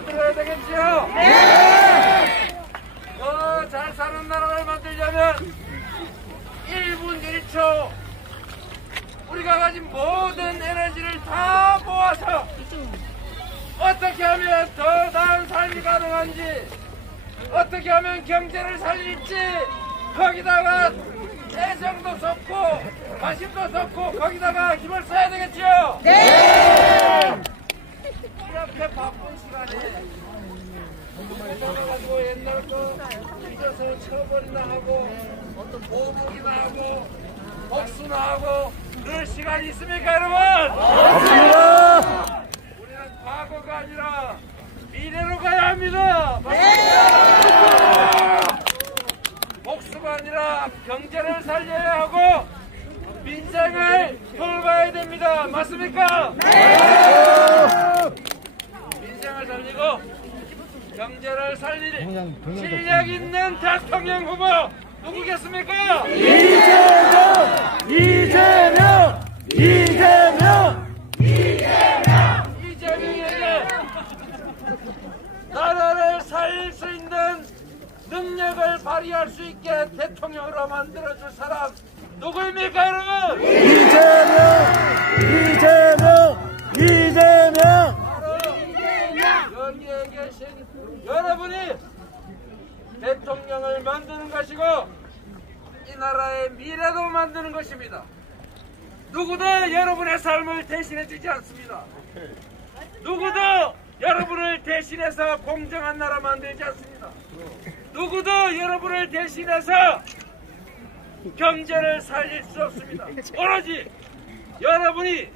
만들어야 되겠지요? 네! 더 잘 사는 나라를 만들려면 1분 1초 우리가 가진 모든 에너지를 다 모아서 어떻게 하면 더 나은 삶이 가능한지, 어떻게 하면 경제를 살릴지, 거기다가 애정도 쏟고 관심도 쏟고 거기다가 힘을 써야 되겠지요? 네! 이렇게 바쁜 시간에 가지고 옛날 거 잊어서 처벌이나 하고 보복이나 하고 복수나 하고 그럴 시간이 있습니까, 여러분? 없습니다. 우리는 과거가 아니라 미래로 가야 합니다. 복수가 아니라 경제를 살려야 하고 민생을 돌봐야 됩니다. 맞습니까? 민생을 살리고 경제를 살릴 실력 있는 대통령 후보 누구겠습니까? 이재명에게 나라를 살릴 수 있는 능력을 발휘할 수 있게 대통령으로 만들어줄 사람 누구입니까, 여러분? 이재명! 바로 여기에 계신 여러분이 대통령을 만드는 것이고 이 나라의 미래도 만드는 것입니다. 누구도 여러분의 삶을 대신해 주지 않습니다. 누구도 여러분을 대신해서 공정한 나라 만들지 않습니다. 누구도 여러분을 대신해서 경제를 살릴 수 없습니다. 오로지 여러분이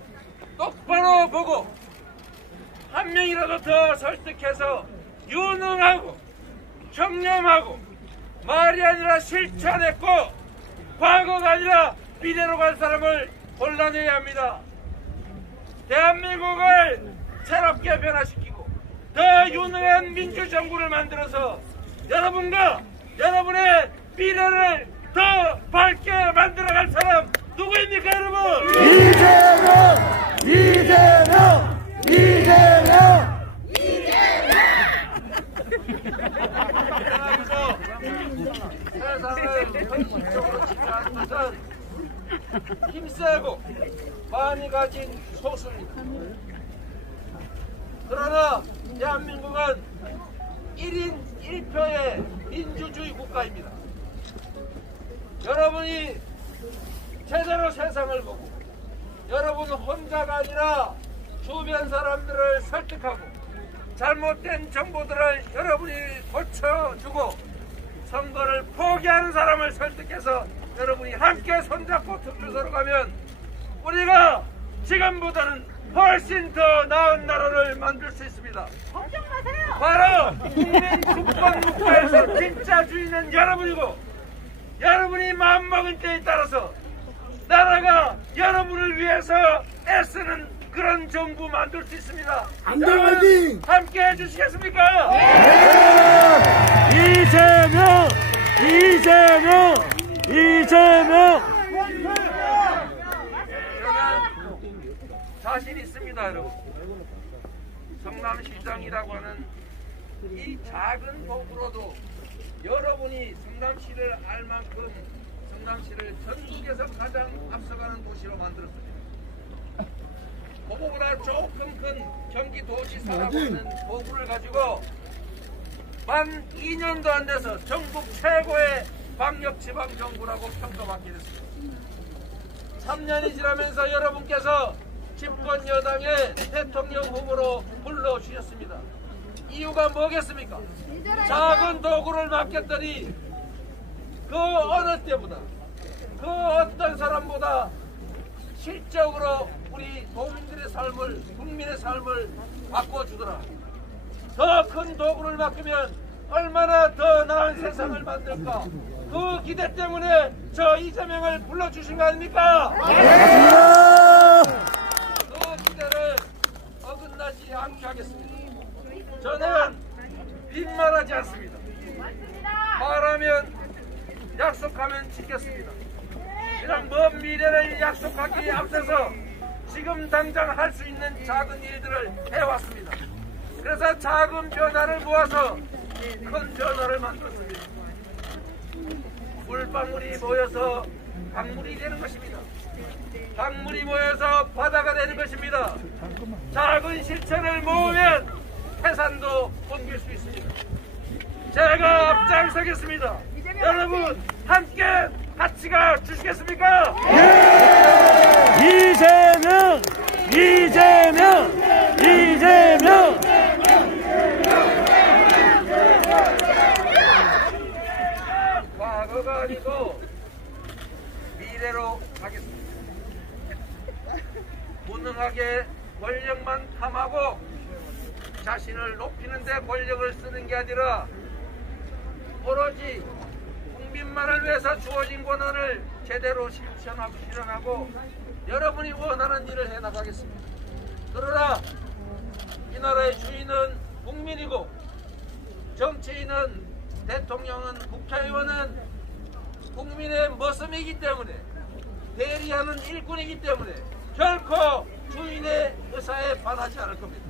똑바로 보고 한 명이라도 더 설득해서 유능하고 청렴하고 말이 아니라 실천했고 과거가 아니라 미래로 갈 사람을 골라내야 합니다. 대한민국을 새롭게 변화시키고 더 유능한 민주정부를 만들어서 여러분과 여러분의 미래를 더 밝게 만들어갈 사람 누구입니까, 여러분? 이재명! 세상을 현실적으로 지배하는 것은 힘세고 많이 가진 소수입니다. 그러나 대한민국은 1인 1표의 민주주의 국가입니다. 여러분이 제대로 세상을 보고 여러분 혼자가 아니라 주변 사람들을 설득하고 잘못된 정보들을 여러분이 고쳐주고 선거를 포기하는 사람을 설득해서 여러분이 함께 손잡고 투표소로 가면 우리가 지금보다는 훨씬 더 나은 나라를 만들 수 있습니다. 걱정 마세요. 바로 국민 주권 국가에서 진짜 주인은 여러분이고 여러분이 마음먹은 때에 따라서 나라가 여러분을 위해서 애쓰는 그런 정부 만들 수 있습니다. 여러분 함께 해주시겠습니까? 네! 이재명! 저는 자신 있습니다, 여러분. 성남시장이라고 하는 이 작은 도구로도 여러분이 성남시를 알 만큼 성남시를 전국에서 가장 앞서가는 도시로 만들었습니다. 그거보다 조금 큰 경기도지사라고 하는 도구를 가지고 만 2년도 안 돼서 전국 최고의 광역지방정부라고 평가받게 됐습니다. 3년이 지나면서 여러분께서 집권 여당의 대통령 후보로 불러주셨습니다. 이유가 뭐겠습니까? 작은 도구를 맡겼더니 그 어느 때보다 그 어떤 사람보다 실적으로 우리 도민들의 삶을 국민의 삶을 바꿔주더라. 더 큰 도구를 맡기면 얼마나 더 나은 세상을 만들까. 그 기대 때문에 저 이재명을 불러주신 거 아닙니까? 그 기대를 어긋나지 않게 하겠습니다. 저는 빈말하지 않습니다. 말하면 약속하면 지켰습니다. 이런 먼 미래를 약속하기에 앞서서 지금 당장 할 수 있는 작은 일들을 해왔습니다. 그래서 작은 변화를 모아서 큰 변화를 만들었습니다. 물방울이 모여서 강물이 되는 것입니다. 강물이 모여서 바다가 되는 것입니다. 작은 실천을 모으면 태산도 옮길 수 있습니다. 제가 앞장서겠습니다. 여러분 함께 같이 가 주시겠습니까? 예! 이재명! 이재명! 이재명! 과거가 아니고 미래로 가겠습니다. 무능하게 권력만 탐하고 자신을 높이는 데 권력을 쓰는 게 아니라 오로지 국민만을 위해서 주어진 권한을 제대로 실현하고 여러분이 원하는 일을 해나가겠습니다. 그러나 이 나라의 주인은 국민이고 정치인은 대통령은 국회의원은 국민의 머슴이기 때문에 대리하는 일꾼이기 때문에 결코 주인의 의사에 반하지 않을 겁니다.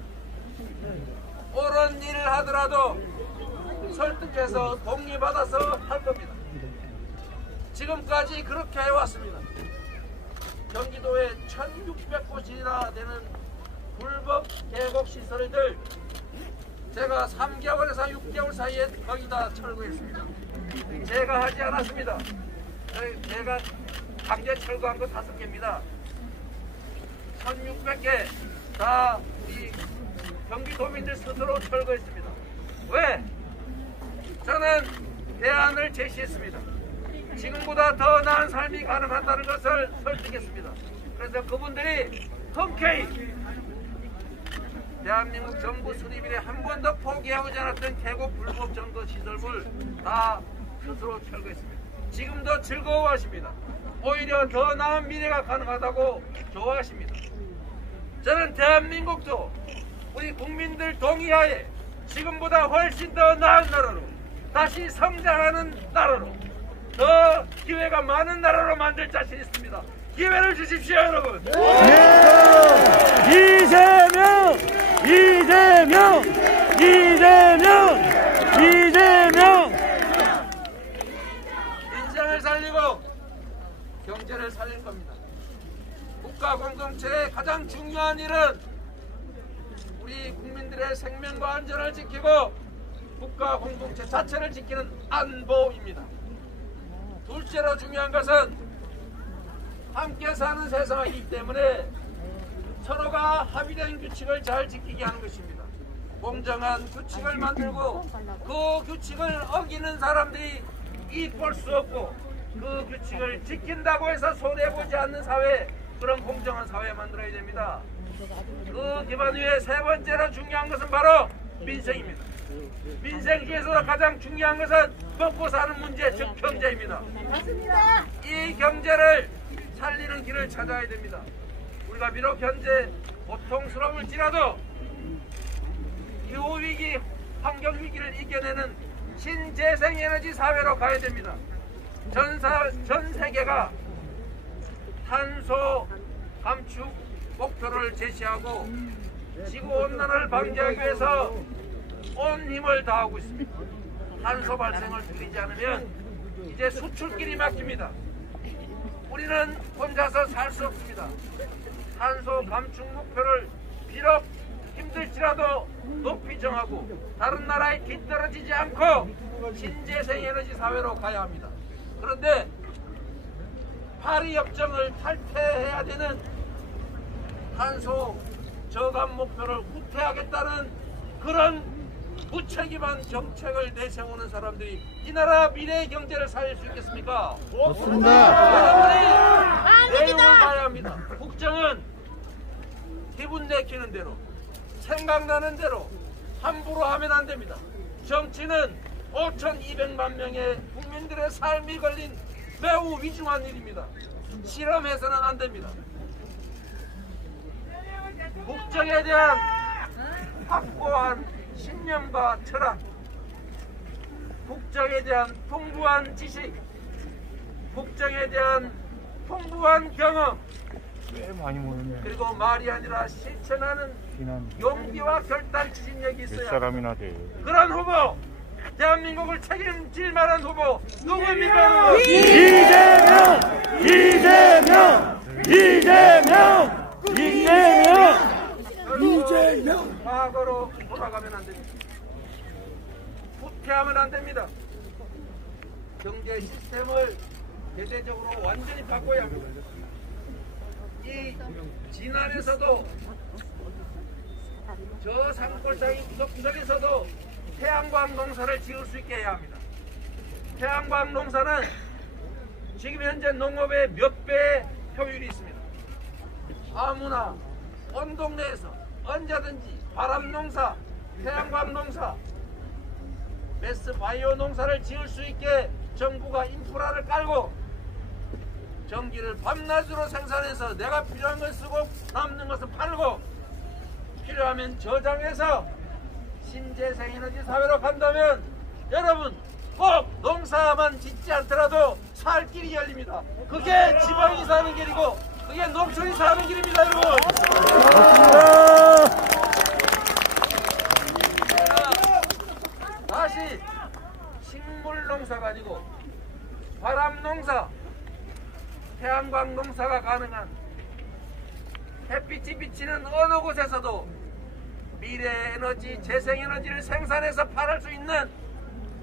옳은 일을 하더라도 설득해서 동의받아서 할 겁니다. 지금까지 그렇게 해왔습니다. 경기도에 1600곳이나 되는 불법 계곡 시설들 제가 3개월에서 6개월 사이에 거의 다 철거했습니다. 제가 하지 않았습니다. 제가 강제 철거한 거 5개입니다. 1600개 다 우리 경기도민들 스스로 철거했습니다. 왜? 저는 대안을 제시했습니다. 지금보다 더 나은 삶이 가능하다는 것을 설득했습니다. 그래서 그분들이 흔쾌히 대한민국 정부 수립 이래 한 번도 포기하지 않았던 계곡 불법 점거 시설물 다 스스로 철거했습니다. 지금도 즐거워하십니다. 오히려 더 나은 미래가 가능하다고 좋아하십니다. 저는 대한민국도 우리 국민들 동의하에 지금보다 훨씬 더 나은 나라로 다시 성장하는 나라로 더 기회가 많은 나라로 만들 자신 있습니다. 기회를 주십시오, 여러분. 이재명! 이재명! 이재명! 이재명! 인생을 살리고 경제를 살릴 겁니다. 국가 공동체의 가장 중요한 일은 우리 국민들의 생명과 안전을 지키고 국가 공동체 자체를 지키는 안보입니다. 둘째로 중요한 것은 함께 사는 세상이기 때문에 서로가 합의된 규칙을 잘 지키게 하는 것입니다. 공정한 규칙을 만들고 그 규칙을 어기는 사람들이 이익 볼 수 없고 그 규칙을 지킨다고 해서 손해보지 않는 사회, 그런 공정한 사회 만들어야 됩니다. 그 기반 위에 세 번째로 중요한 것은 바로 민생입니다. 민생 중에서도 가장 중요한 것은 먹고 사는 문제, 즉 경제입니다. 맞습니다. 이 경제를 살리는 길을 찾아야 됩니다. 우리가 비록 현재 고통스러울지라도 기후위기, 환경위기를 이겨내는 신재생에너지 사회로 가야 됩니다. 전 세계가 탄소 감축 목표를 제시하고 지구온난화를 방지하기 위해서 온 힘을 다하고 있습니다. 탄소 발생을 줄이지 않으면 이제 수출길이 막힙니다. 우리는 혼자서 살 수 없습니다. 탄소 감축 목표를 비록 힘들지라도 높이 정하고 다른 나라에 뒤떨어지지 않고 신재생에너지 사회로 가야 합니다. 그런데 파리 협정을 탈퇴해야 되는 탄소 저감 목표를 후퇴하겠다는 그런 무책임한 정책을 내세우는 사람들이 이 나라 미래의 경제를 살릴 수 있겠습니까? 없습니다. 여러분이 내용을 봐야 합니다. 국정은 기분 내키는 대로 생각나는 대로 함부로 하면 안 됩니다. 정치는 5,200만 명의 국민들의 삶이 걸린 매우 위중한 일입니다. 실험해서는 안 됩니다. 국정에 대한 확고한 신념과 철학, 국정에 대한 풍부한 지식, 국정에 대한 풍부한 경험, 꽤 많이 모였네. 그리고 말이 아니라 실천하는 용기와 결단 추진력이 있어야 몇 사람이나 돼. 그런 후보, 대한민국을 책임질 만한 후보 누구입니까? 이재명! 이재명! 이재명! 이재명! 과거로 돌아가면 안 됩니다. 후퇴하면 안 됩니다. 경제 시스템을 대대적으로 완전히 바꿔야 합니다. 이 진안에서도 저 산골짜기 구석구석에서도 태양광 농사를 지을 수 있게 해야 합니다. 태양광 농사는 지금 현재 농업의 몇 배의 효율이 있습니다. 아무나 온 동네에서 언제든지 바람 농사, 태양광 농사, 메스 바이오 농사를 지을 수 있게 정부가 인프라를 깔고 전기를 밤낮으로 생산해서 내가 필요한 걸 쓰고 남는 것은 팔고 필요하면 저장해서 신재생에너지 사회로 간다면 여러분 꼭 농사만 짓지 않더라도 살 길이 열립니다. 그게 지방이 사는 길이고 그게 농촌이 사는 길입니다, 여러분. 다시 식물 농사가 아니고 바람 농사, 태양광 농사가 가능한 햇빛이 비치는 어느 곳에서도 미래 에너지, 재생 에너지를 생산해서 팔을 수 있는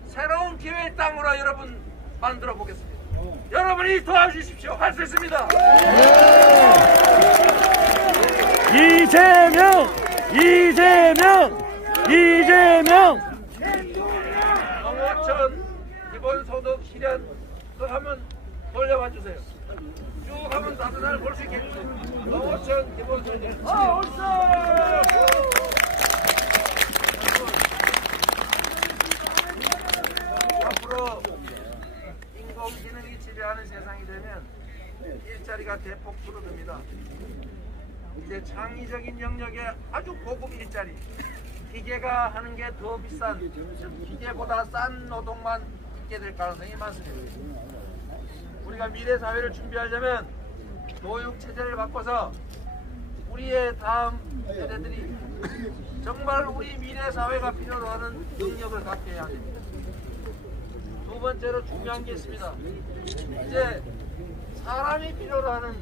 새로운 기회의 땅으로 여러분 만들어 보겠습니다. 여러분이 도와주십시오. 할 수 있습니다. 이재명! 이재명! 이재명! 농어촌 기본소득 실현 그 한번 돌려봐 주세요. 쭉 하면 다른 날 볼 수 있게 해주세요. 농어촌 기본소득 실현. 앞으로 인공지능이 지배하는 세상이 되면 일자리가 대폭 줄어듭니다. 이제 창의적인 영역에 아주 고급 일자리, 기계가 하는 게 더 비싼, 기계보다 싼 노동만 있게 될 가능성이 많습니다. 우리가 미래 사회를 준비하려면 교육 체제를 바꿔서 우리의 다음 세대들이 정말 우리 미래 사회가 필요로 하는 능력을 갖게 해야 됩니다. 두 번째로 중요한 게 있습니다. 이제 사람이 필요로 하는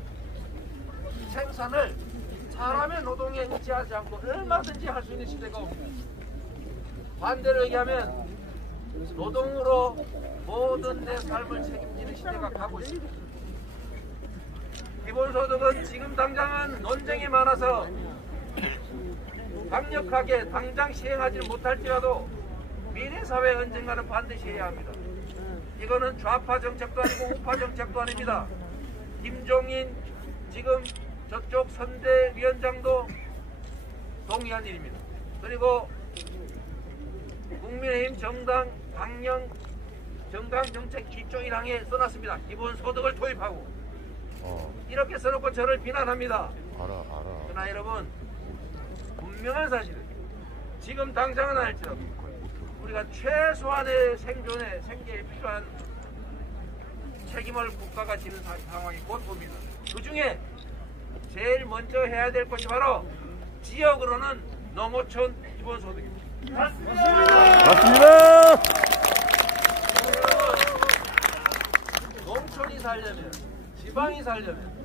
생산을 사람의 노동에 의지하지 않고 얼마든지 할 수 있는 시대가 옵니다. 반대로 얘기하면 노동으로 모든 내 삶을 책임지는 시대가 가고 있습니다. 기본소득은 지금 당장은 논쟁이 많아서 강력하게 당장 시행하지 못할지라도 미래사회 언젠가는 반드시 해야 합니다. 이거는 좌파 정책도 아니고 우파 정책도 아닙니다. 김종인 지금 저쪽 선대위원장도 동의한 일입니다. 그리고 국민의힘 정당 강령 정강정책 1조 1항에 써놨습니다. 기본소득을 도입하고 이렇게 써놓고 저를 비난합니다. 그러나 여러분 분명한 사실은 지금 당장은 아닐지라도 우리가 최소한의 생존에 생계에 필요한 책임을 국가가 지는 상황이 곧 옵니다. 그 중에 제일 먼저 해야 될 것이 바로 지역으로는 농어촌 기본소득입니다. 맞습니다. 농촌이 살려면, 지방이 살려면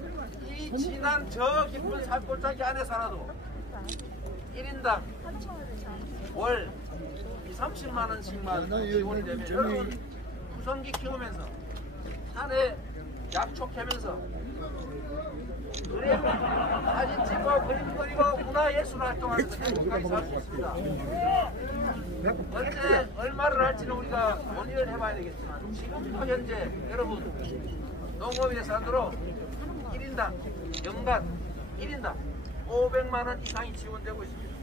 이 진한 저 깊은 산골짜기 안에 살아도 1인당 월 30만 원씩만 지원이 되면 여러분 구성기 키우면서 산에 약초 캐면서 사진 찍고 그림 그리고 문화예술 활동하면서 행복하게 살 수 있습니다. 언제 얼마를 할지는 우리가 논의를 해봐야 되겠지만 지금부터 현재 여러분 농업 예산으로 1인당 연간 1인당 500만 원 이상이 지원되고 있습니다.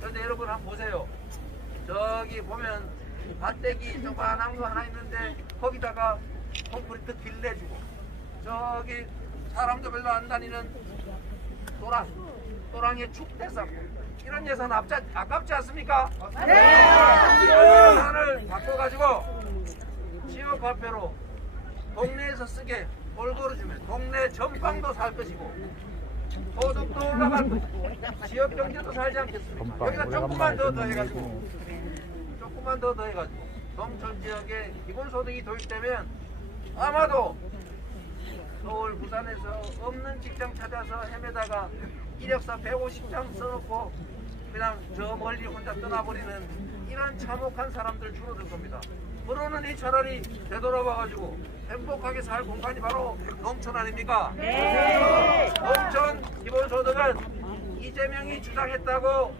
그런데 여러분 한번 보세요. 저기 보면 밭대기 조그만한 거 하나 있는데 거기다가 콘크리트 길 내주고 저기 사람도 별로 안 다니는 또랑에 축대 쌓고 이런 예산 아깝지 않습니까? 네! 이런 예산을 바꿔가지고 지역화폐로 동네에서 쓰게 뭘 걸어주면 동네 전방도 살 것이고 소득도 올라갈 것이고 지역 경제도 살지 않겠습니까? 여기다 조금만 더 더해가지고 농촌 지역에 기본소득이 도입되면 아마도 서울, 부산에서 없는 직장 찾아서 헤매다가 이력서 150장 써놓고 그냥 저 멀리 혼자 떠나버리는 이런 참혹한 사람들 줄어들 겁니다. 그러느니 차라리 되돌아와가지고 행복하게 살 공간이 바로 농촌 아닙니까? 네. 농촌 기본소득은 이재명이 주장했다고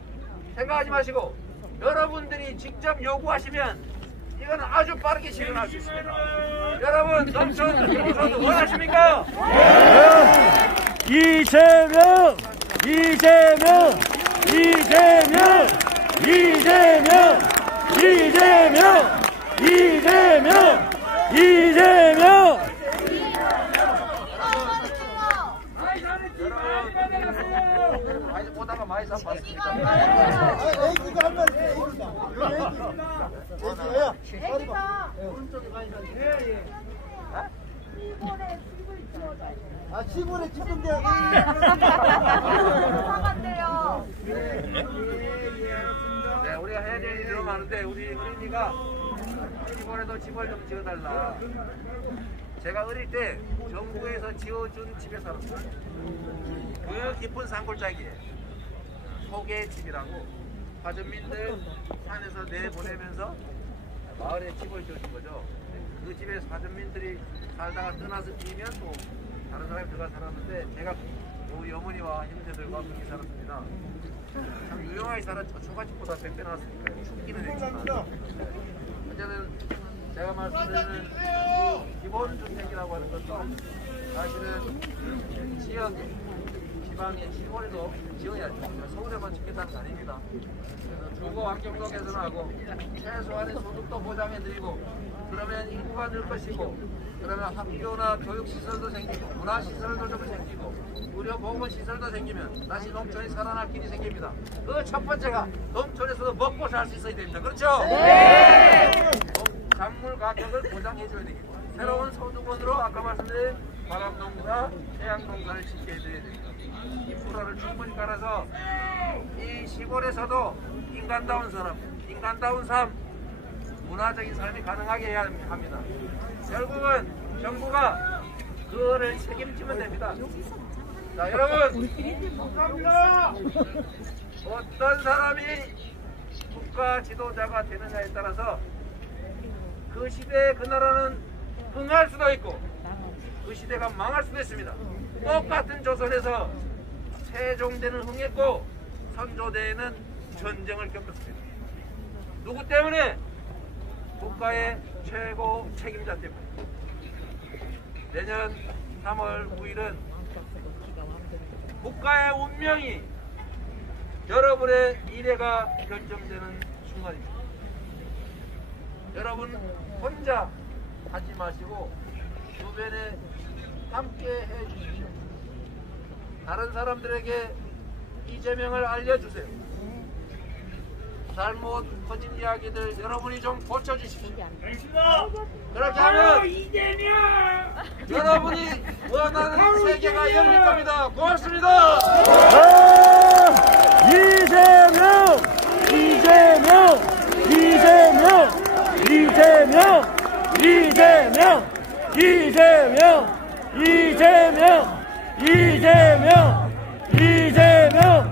생각하지 마시고 여러분들이 직접 요구하시면 이건 아주 빠르게 실현할 수 있습니다. 여러분 농촌 기본소득 원하십니까? 네. 이재명! 이재명! 이재명! 이재명! 이재명! 이재명! 이재명! 많이 보다가 많이 사봤습니다. 시골에 집인데 네, 우리가 해야 될 일이 너무 많은데 우리 어린이가 시골에도 집을 좀 지어달라. 제가 어릴 때 정부에서 지어준 집에 살았어요. 그 깊은 산골짜기에 소개 집이라고 화전민들 산에서 내보내면서 마을에 집을 지어준 거죠. 그 집에 화전민들이 살다가 떠나서 뛰면 또 다른 사람이 들어가 살았는데 제가 우리 어머니와 형제들과 그렇게 살았습니다. 참 유용하게 살았죠. 초가집보다 100배 나왔으니까요. 춥기는 했지만 어쨌든 제가 말씀드리는 기본주택이라고 하는 것도 사실은 지역에 지방에 시골에도 지어야죠. 서울에만 짓겠다는 거 아닙니다. 그래서 주거 환경도 개선하고 최소한의 소득도 보장해드리고 그러면 인구가 늘 것이고 그러면 학교나 교육시설도 생기고 문화시설도 좀 생기고 의료보건시설도 생기면 다시 농촌이 살아날 길이 생깁니다. 그 첫 번째가 농촌에서도 먹고 살 수 있어야 됩니다. 그렇죠? 네! 작물 가격을 보장해줘야 되겠고 새로운 소득원으로 아까 말씀드린 바람농사, 해양농사를 짓게 해드려야 됩니다. 인프라를 충분히 깔아서 이 시골에서도 인간다운 사람, 인간다운 삶, 문화적인 삶이 가능하게 해야 합니다. 결국은 정부가 그거를 책임지면 됩니다. 자, 여러분, 감사합니다. 어떤 사람이 국가 지도자가 되느냐에 따라서 그 시대에 그 나라는 흥할 수도 있고 그 시대가 망할 수도 있습니다. 똑같은 조선에서 세종대는 흥했고 선조대에는 전쟁을 겪었습니다. 누구 때문에? 국가의 최고 책임자 때문에. 내년 3월 9일은 국가의 운명이 여러분의 미래가 결정되는 순간입니다. 여러분 혼자 하지 마시고 주변에 함께 해주십시오. 다른 사람들에게 이재명을 알려주세요. 잘못 퍼진 이야기들 여러분이 좀 고쳐주십시오. 그렇게 하면 이재명! 여러분이 원하는 세계가 열릴 겁니다. 고맙습니다. 이재명! 이재명! 이재명! 이재명! 이재명! 이재명! 이재명! 이재명! 이재명!